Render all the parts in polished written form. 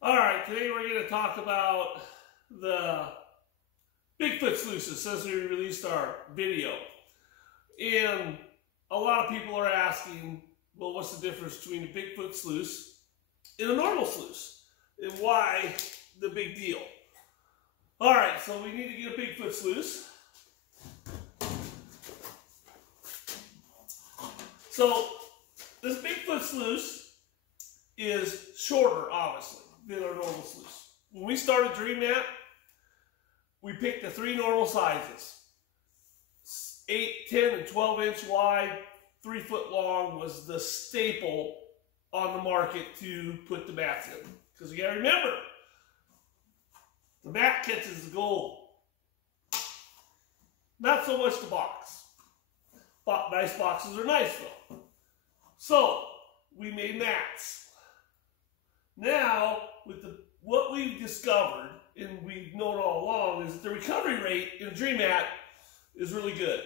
Alright, today we're going to talk about the Big Foot Sluices since we released our video. And a lot of people are asking, well, what's the difference between a Big Foot Sluice and a normal sluice? And why the big deal? Alright, so we need to get a Big Foot Sluice. So this Big Foot Sluice is shorter, obviously, than our normal sluice. When we started Dream Mat, we picked the three normal sizes. 8, 10, and 12 inch wide, 3 foot long was the staple on the market to put the mats in. Because you gotta remember, the mat catches the gold. Not so much the box. Nice boxes are nice though. So, we made mats. Now, with what we've discovered, and we've known all along, is that the recovery rate in a Dream Mat is really good.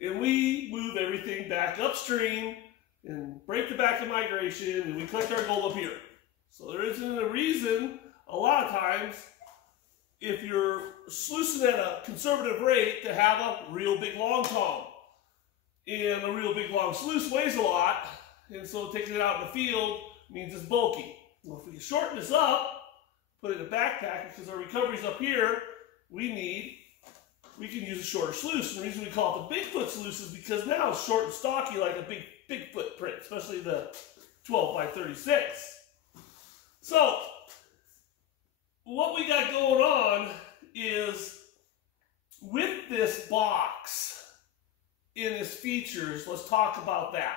And we move everything back upstream and break the back of migration, and we collect our gold up here. So there isn't a reason, a lot of times, if you're sluicing at a conservative rate, to have a real big long tom. And a real big long sluice weighs a lot, and so taking it out in the field means it's bulky. Well, if we can shorten this up, put it in a backpack, because our recovery's up here, we can use a shorter sluice. And the reason we call it the Big Foot Sluice is because now it's short and stocky like a big footprint, especially the 12 by 36. So, what we got going on is, with this box in its features, let's talk about that.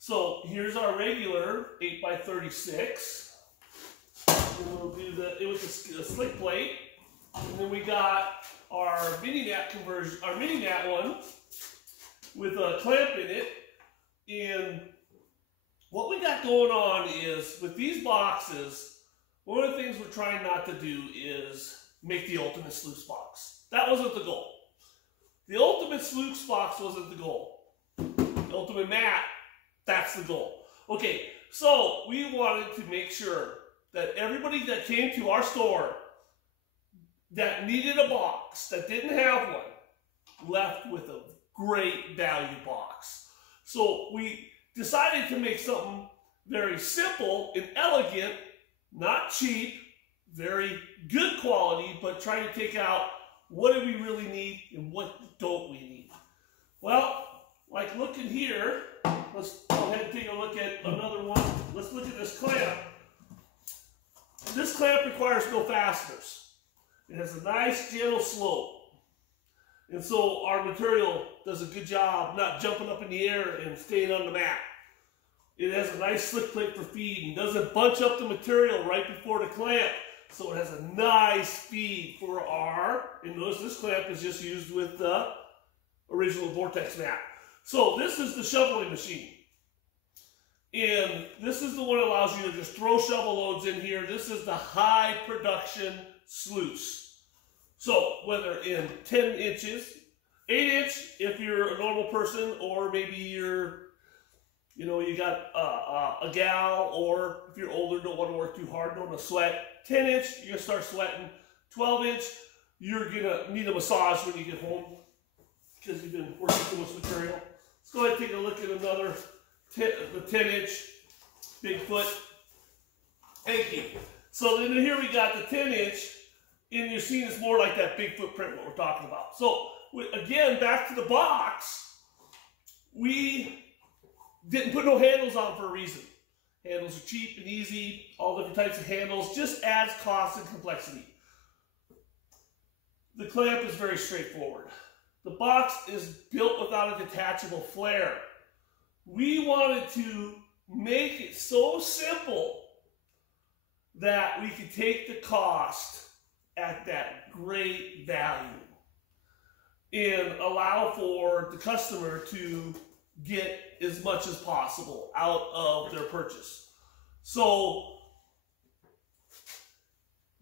So here's our regular 8 by 36. And we'll do it with a slick plate. And then we got our mini mat conversion, our mini mat one with a clamp in it. And what we got going on is, with these boxes, one of the things we're trying not to do is make the ultimate sluice box. That wasn't the goal. The ultimate sluice box wasn't the goal. The ultimate mat, that's the goal. Okay, so we wanted to make sure that everybody that came to our store that needed a box, that didn't have one, left with a great value box. So we decided to make something very simple and elegant, not cheap, very good quality, but trying to take out what do we really need and what don't we need. Well, like looking here, let's go ahead and take a look at another one. Let's look at this clamp. This clamp requires no fasteners. It has a nice gentle slope. And so our material does a good job not jumping up in the air and staying on the mat. It has a nice slick plate for feed and doesn't bunch up the material right before the clamp. So it has a nice feed for and notice this clamp is just used with the original Vortex mat. So this is the shoveling machine. And this is the one that allows you to just throw shovel loads in here. This is the high production sluice. So whether in 10 inches, 8 inch if you're a normal person, or maybe you got a gal, or if you're older, don't want to work too hard, don't want to sweat. 10 inch, you're going to start sweating. 12 inch, you're going to need a massage when you get home because you've been working too much material. Let's go ahead and take a look at another, the 10 inch Bigfoot. Thank you. So then here we got the 10 inch, and you're seeing it's more like that Bigfoot print, what we're talking about. So again, back to the box, we didn't put no handles on for a reason. Handles are cheap and easy, all different types of handles, just adds cost and complexity. The clamp is very straightforward. The box is built without a detachable flare. We wanted to make it so simple that we could take the cost at that great value and allow for the customer to get as much as possible out of their purchase. So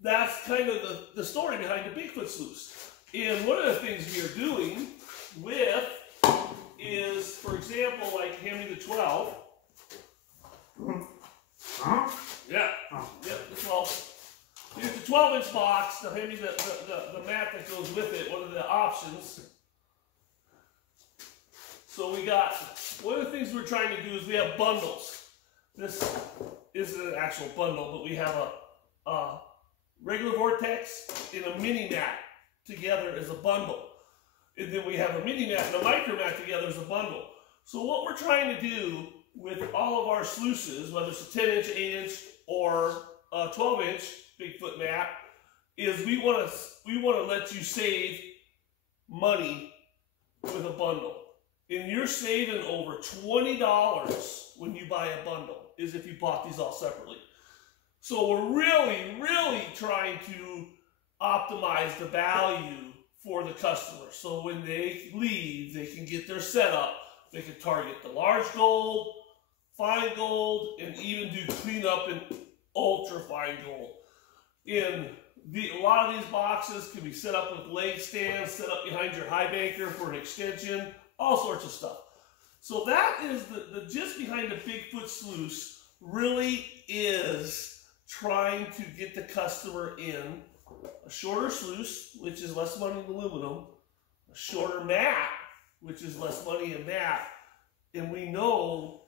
that's kind of the story behind the Big Foot Sluice. And one of the things we are doing with is, for example, like hand me the 12. Yeah. Yep, the 12. 12-inch box. Now hand me the mat that goes with it, one of the options. So we got, one of the things we're trying to do is we have bundles. This isn't an actual bundle, but we have a regular vortex and a mini mat together as a bundle. And then we have a mini mat and a micro mat together as a bundle. So what we're trying to do with all of our sluices, whether it's a 10-inch, 8-inch, or a 12-inch Bigfoot mat, is we want to let you save money with a bundle. And you're saving over $20 when you buy a bundle, is if you bought these all separately. So we're really, really trying to optimize the value for the customer. So when they leave, they can get their setup. They can target the large gold, fine gold, and even do cleanup in ultra fine gold. A lot of these boxes can be set up with leg stands, set up behind your high banker for an extension, all sorts of stuff. So that is the gist behind the Bigfoot sluice. Really is trying to get the customer in a shorter sluice, which is less money in aluminum, a shorter mat, which is less money in mat, and we know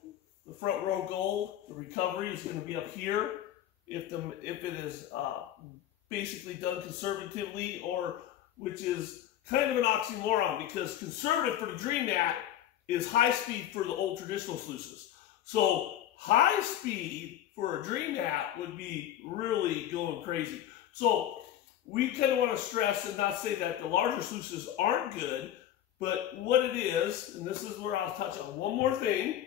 the front row gold, the recovery is going to be up here if it is basically done conservatively, or which is kind of an oxymoron, because conservative for the dream mat is high speed for the old traditional sluices. So high speed for a dream mat would be really going crazy. So we kind of want to stress and not say that the larger sluices aren't good, but what it is, and this is where I'll touch on one more thing,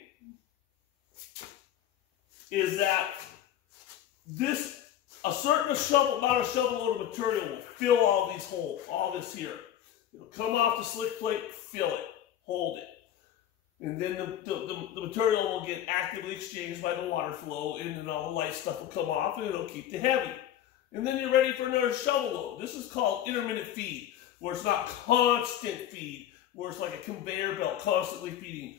is that a certain amount of shovel load of material will fill all these holes, all this here. It'll come off the slick plate, fill it, hold it. And then the material will get actively exchanged by the water flow, and then all the light stuff will come off, and it'll keep the heavy. And then you're ready for another shovel load. This is called intermittent feed, where it's not constant feed, where it's like a conveyor belt constantly feeding.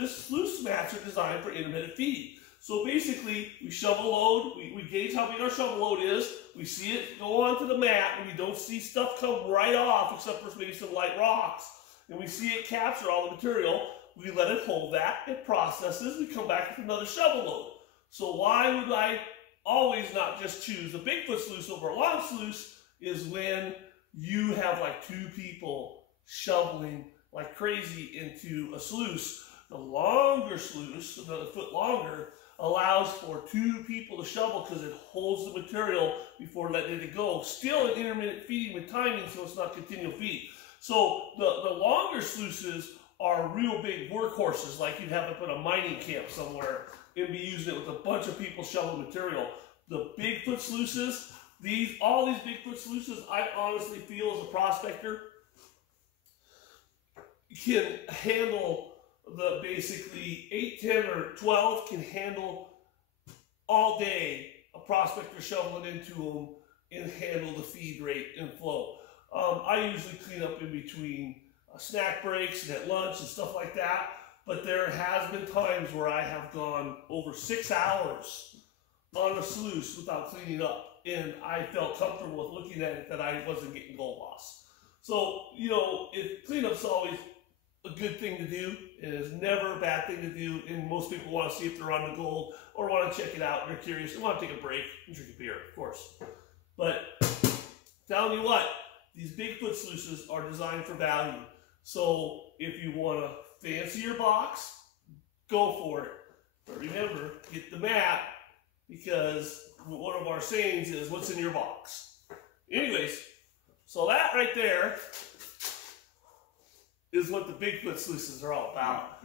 This sluice mats are designed for intermittent feeding. So basically, we shovel load, we gauge how big our shovel load is, we see it go onto the mat, and we don't see stuff come right off, except for maybe some light rocks. And we see it capture all the material, we let it hold that, it processes, we come back with another shovel load. So why would I always not just choose a Bigfoot sluice over a long sluice, is when you have like 2 people shoveling like crazy into a sluice. The longer sluice, another foot longer, allows for 2 people to shovel because it holds the material before letting it go. Still an intermittent feeding with timing, so it's not continual feed. So the longer sluices are real big workhorses, like you'd have up in a mining camp somewhere and be using it with a bunch of people shoveling material. The Bigfoot sluices, all these Bigfoot sluices, I honestly feel as a prospector, can handle the basically 8, 10, or 12 can handle all day a prospector shoveling into them and handle the feed rate and flow. I usually clean up in between snack breaks and at lunch and stuff like that, but there has been times where I have gone over 6 hours on a sluice without cleaning up, and I felt comfortable with looking at it that I wasn't getting gold loss. So, you know, cleanup's always a good thing to do. It is never a bad thing to do, and most people want to see if they're on the gold or want to check it out. They're curious. They want to take a break and drink a beer, of course. But telling you what, these Bigfoot sluices are designed for value. So if you want to fancy your box, go for it. But remember, get the mat, because one of our sayings is, what's in your box? Anyways, so that right there is what the Bigfoot sluices are all about.